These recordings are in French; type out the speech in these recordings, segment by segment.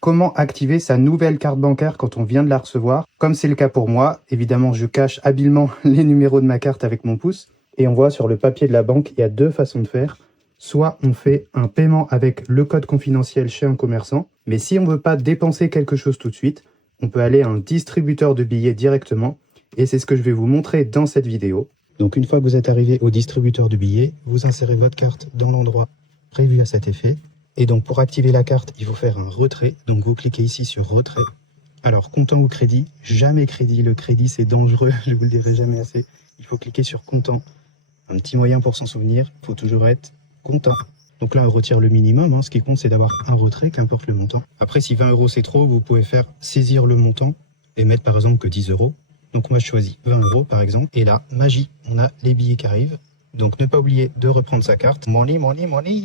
Comment activer sa nouvelle carte bancaire quand on vient de la recevoir? Comme c'est le cas pour moi, évidemment, je cache habilement les numéros de ma carte avec mon pouce. Et on voit sur le papier de la banque, il y a deux façons de faire. Soit on fait un paiement avec le code confidentiel chez un commerçant, mais si on ne veut pas dépenser quelque chose tout de suite, on peut aller à un distributeur de billets directement, et c'est ce que je vais vous montrer dans cette vidéo. Donc une fois que vous êtes arrivé au distributeur de billets, vous insérez votre carte dans l'endroit prévu à cet effet. Et donc pour activer la carte, il faut faire un retrait, donc vous cliquez ici sur retrait. Alors comptant ou crédit, jamais crédit, le crédit c'est dangereux, je vous le dirai jamais assez. Il faut cliquer sur comptant, un petit moyen pour s'en souvenir, il faut toujours être comptant. Donc là, on retire le minimum, ce qui compte c'est d'avoir un retrait, qu'importe le montant. Après, si 20 € c'est trop, vous pouvez faire saisir le montant et mettre par exemple que 10 €. Donc moi je choisis 20 € par exemple, et là, magie, on a les billets qui arrivent. Donc ne pas oublier de reprendre sa carte. Money, money, money.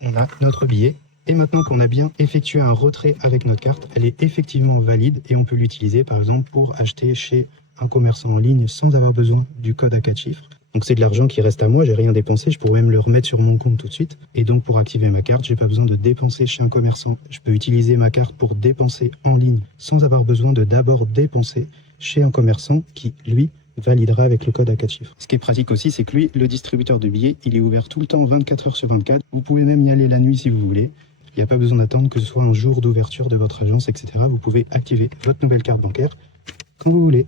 On a notre billet. Et maintenant qu'on a bien effectué un retrait avec notre carte, elle est effectivement valide et on peut l'utiliser par exemple pour acheter chez un commerçant en ligne sans avoir besoin du code à 4 chiffres. Donc c'est de l'argent qui reste à moi, j'ai rien dépensé, je pourrais même le remettre sur mon compte tout de suite. Et donc pour activer ma carte, j'ai pas besoin de dépenser chez un commerçant. Je peux utiliser ma carte pour dépenser en ligne sans avoir besoin de d'abord dépenser chez un commerçant qui, lui, validera avec le code à 4 chiffres. Ce qui est pratique aussi, c'est que lui, le distributeur de billets, il est ouvert tout le temps 24 h sur 24. Vous pouvez même y aller la nuit si vous voulez. Il n'y a pas besoin d'attendre que ce soit un jour d'ouverture de votre agence, etc. Vous pouvez activer votre nouvelle carte bancaire quand vous voulez.